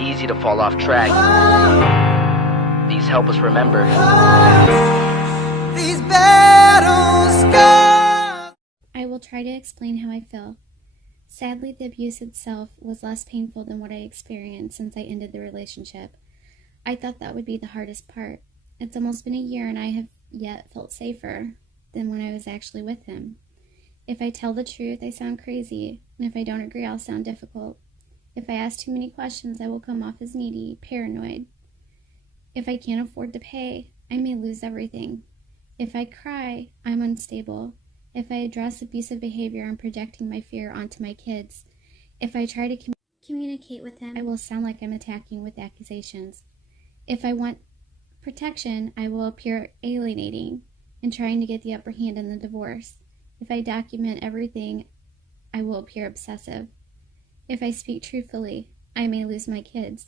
easy to fall off track. These help us remember. These battle scars. I will try to explain how I feel. Sadly, the abuse itself was less painful than what I experienced since I ended the relationship. I thought that would be the hardest part. It's almost been a year and I have yet felt safer than when I was actually with him. If I tell the truth, I sound crazy, and if I don't agree, I'll sound difficult. If I ask too many questions, I will come off as needy, paranoid. If I can't afford to pay, I may lose everything. If I cry, I'm unstable. If I address abusive behavior, I'm projecting my fear onto my kids. If I try to communicate with him, I will sound like I'm attacking with accusations. If I want protection, I will appear alienating and trying to get the upper hand in the divorce. If I document everything, I will appear obsessive. If I speak truthfully, I may lose my kids.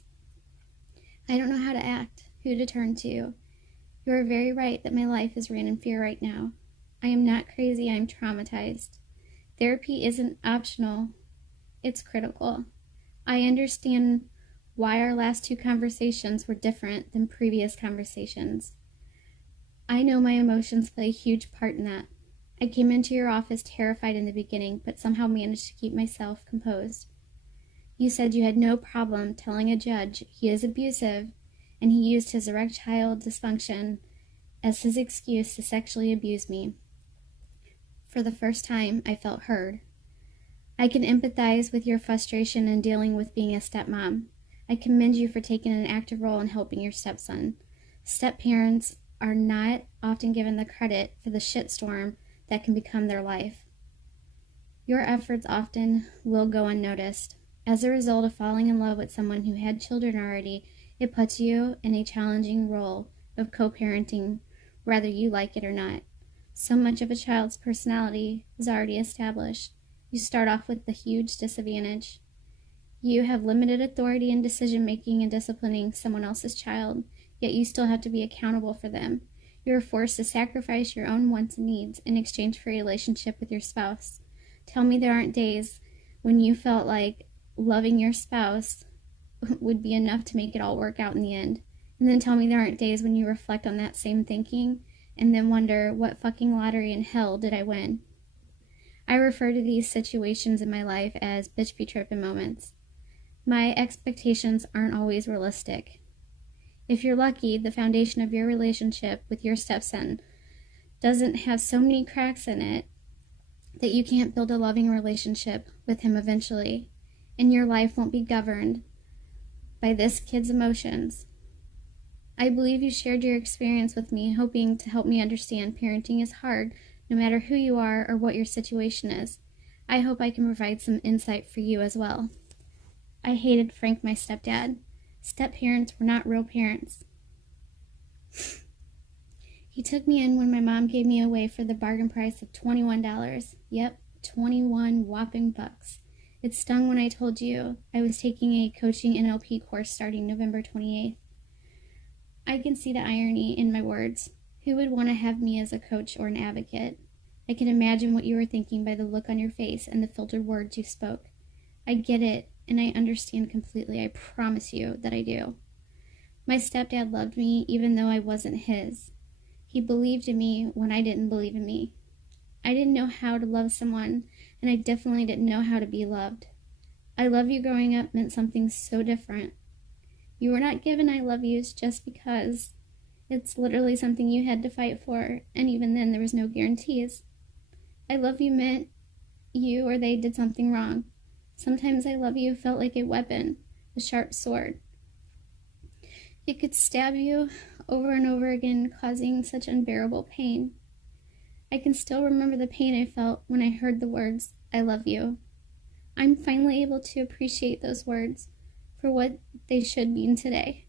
I don't know how to act, who to turn to. You are very right that my life is ran in fear right now. I am not crazy, I am traumatized. Therapy isn't optional, it's critical. I understand why our last 2 conversations were different than previous conversations. I know my emotions play a huge part in that. I came into your office terrified in the beginning, but somehow managed to keep myself composed. You said you had no problem telling a judge he is abusive, and he used his erectile dysfunction as his excuse to sexually abuse me. For the first time, I felt heard. I can empathize with your frustration in dealing with being a stepmom. I commend you for taking an active role in helping your stepson. Step-parents are not often given the credit for the shitstorm that can become their life. Your efforts often will go unnoticed. As a result of falling in love with someone who had children already, it puts you in a challenging role of co-parenting, whether you like it or not. So much of a child's personality is already established. You start off with the huge disadvantage. You have limited authority in decision-making and disciplining someone else's child, yet you still have to be accountable for them. You are forced to sacrifice your own wants and needs in exchange for a relationship with your spouse. Tell me there aren't days when you felt like loving your spouse would be enough to make it all work out in the end. And then tell me there aren't days when you reflect on that same thinking and then wonder, what fucking lottery in hell did I win? I refer to these situations in my life as bitch be trippin' moments. My expectations aren't always realistic. If you're lucky, the foundation of your relationship with your stepson doesn't have so many cracks in it that you can't build a loving relationship with him eventually, and your life won't be governed by this kid's emotions. I believe you shared your experience with me, hoping to help me understand parenting is hard, no matter who you are or what your situation is. I hope I can provide some insight for you as well. I hated Frank, my stepdad. Step-parents were not real parents. He took me in when my mom gave me away for the bargain price of $21. Yep, 21 whopping bucks. It stung when I told you I was taking a coaching NLP course starting November 28th. I can see the irony in my words. Who would want to have me as a coach or an advocate? I can imagine what you were thinking by the look on your face and the filtered words you spoke. I get it, and I understand completely. I promise you that I do. My stepdad loved me even though I wasn't his. He believed in me when I didn't believe in me. I didn't know how to love someone, and I definitely didn't know how to be loved. I love you growing up meant something so different. You were not given I love yous just because. It's literally something you had to fight for, and even then there was no guarantees. I love you meant you or they did something wrong. Sometimes I love you felt like a weapon, a sharp sword. It could stab you over and over again, causing such unbearable pain. I can still remember the pain I felt when I heard the words, I love you. I'm finally able to appreciate those words for what they should mean today.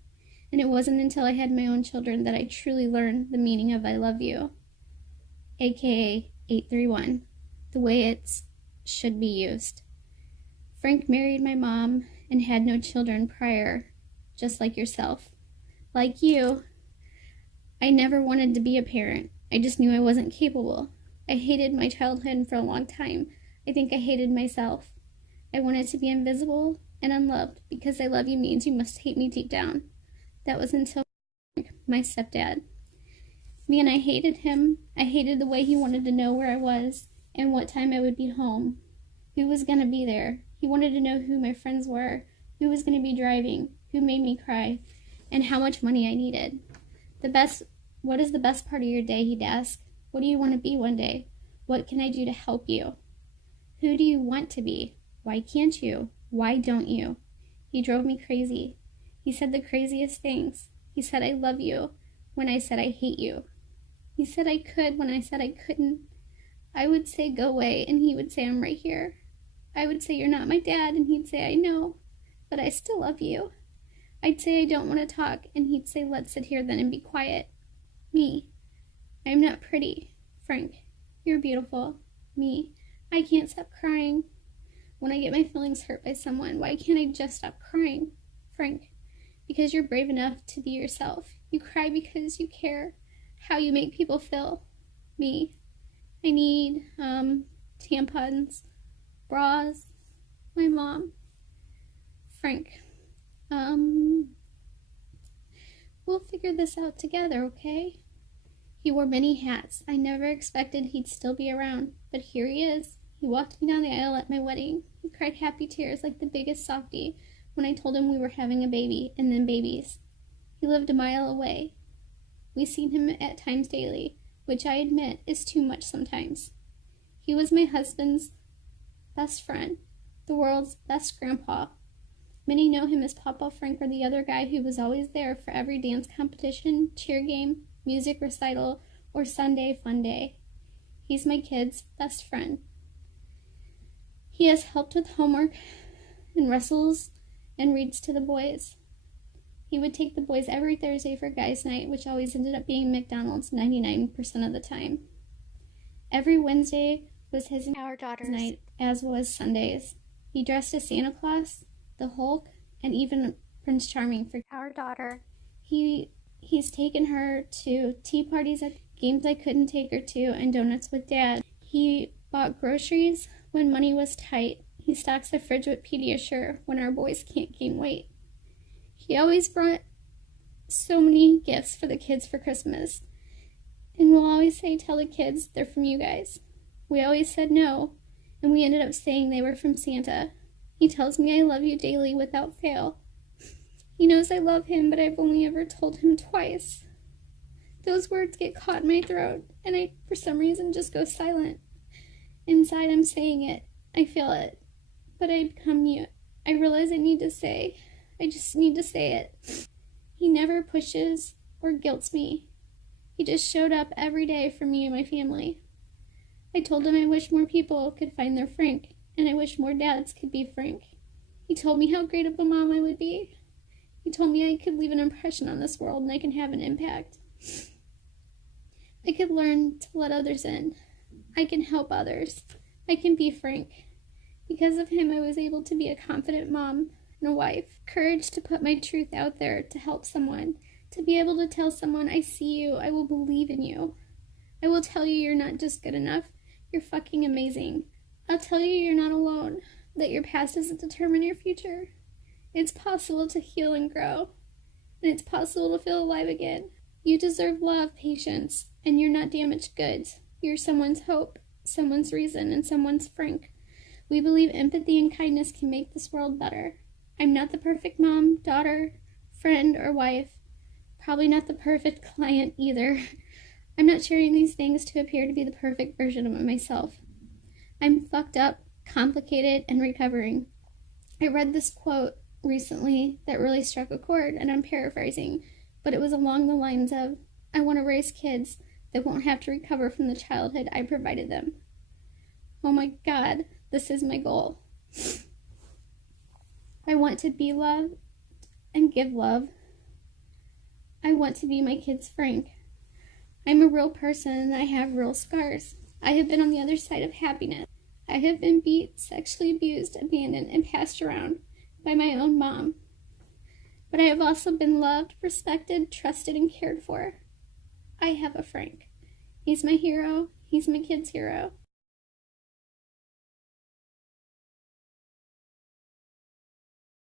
And it wasn't until I had my own children that I truly learned the meaning of I love you, aka 831, the way it should be used. Frank married my mom and had no children prior, just like yourself. Like you, I never wanted to be a parent. I just knew I wasn't capable. I hated my childhood for a long time. I think I hated myself. I wanted to be invisible and unloved because I love you means you must hate me deep down. That was until my stepdad. Man, I hated him. I hated the way he wanted to know where I was and what time I would be home. Who was going to be there? He wanted to know who my friends were, who was going to be driving, who made me cry, and how much money I needed. What is the best part of your day, he'd ask. What do you want to be one day? What can I do to help you? Who do you want to be? Why can't you? Why don't you? He drove me crazy. He said the craziest things. He said I love you when I said I hate you. He said I could when I said I couldn't. I would say go away and he would say I'm right here. I would say you're not my dad and he'd say I know, but I still love you. I'd say I don't want to talk and he'd say let's sit here then and be quiet. Me. I'm not pretty. Frank. You're beautiful. Me. I can't stop crying. When I get my feelings hurt by someone, why can't I just stop crying? Frank. Because you're brave enough to be yourself. You cry because you care how you make people feel. Me. I need, tampons, bras, my mom. Frank. We'll figure this out together, okay? He wore many hats. I never expected he'd still be around, but here he is. He walked me down the aisle at my wedding. He cried happy tears like the biggest softie when I told him we were having a baby and then babies. He lived a mile away. We seen him at times daily, which I admit is too much sometimes. He was my husband's best friend, the world's best grandpa. Many know him as Papa Frank or the other guy who was always there for every dance competition, cheer game, music recital, or Sunday fun day. He's my kid's best friend. He has helped with homework and wrestles and reads to the boys. He would take the boys every Thursday for guys' night, which always ended up being McDonald's 99% of the time. Every Wednesday was his and our daughter's night, as was Sundays. He dressed as Santa Claus, the Hulk, and even Prince Charming for our daughter. He's taken her to tea parties at games I couldn't take her to and donuts with Dad. He bought groceries when money was tight. He stocks the fridge with Pediasure when our boys can't gain weight. He always brought so many gifts for the kids for Christmas. And we'll always say, tell the kids they're from you guys. We always said no, and we ended up saying they were from Santa. He tells me I love you daily without fail. He knows I love him, but I've only ever told him twice. Those words get caught in my throat, and I, for some reason, just go silent. Inside, I'm saying it. I feel it. But I become mute. I realize I need to say. I just need to say it. He never pushes or guilts me. He just showed up every day for me and my family. I told him I wish more people could find their Frank, and I wish more dads could be Frank. He told me how great of a mom I would be. He told me I could leave an impression on this world and I can have an impact. I could learn to let others in. I can help others. I can be Frank. Because of him, I was able to be a confident mom and a wife. Courage to put my truth out there to help someone. To be able to tell someone, I see you, I will believe in you. I will tell you you're not just good enough, you're fucking amazing. I'll tell you you're not alone, that your past doesn't determine your future. It's possible to heal and grow, and it's possible to feel alive again. You deserve love, patience, and you're not damaged goods. You're someone's hope, someone's reason, and someone's Frank. We believe empathy and kindness can make this world better. I'm not the perfect mom, daughter, friend, or wife. Probably not the perfect client either. I'm not sharing these things to appear to be the perfect version of myself. I'm fucked up, complicated, and recovering. I read this quote recently that really struck a chord, and I'm paraphrasing, but it was along the lines of, I want to raise kids that won't have to recover from the childhood I provided them. Oh my God, this is my goal. I want to be loved and give love. I want to be my kid's Frank. I'm a real person and I have real scars. I have been on the other side of happiness. I have been beat, sexually abused, abandoned, and passed around by my own mom. But I have also been loved, respected, trusted, and cared for. I have a Frank. He's my hero. He's my kid's hero.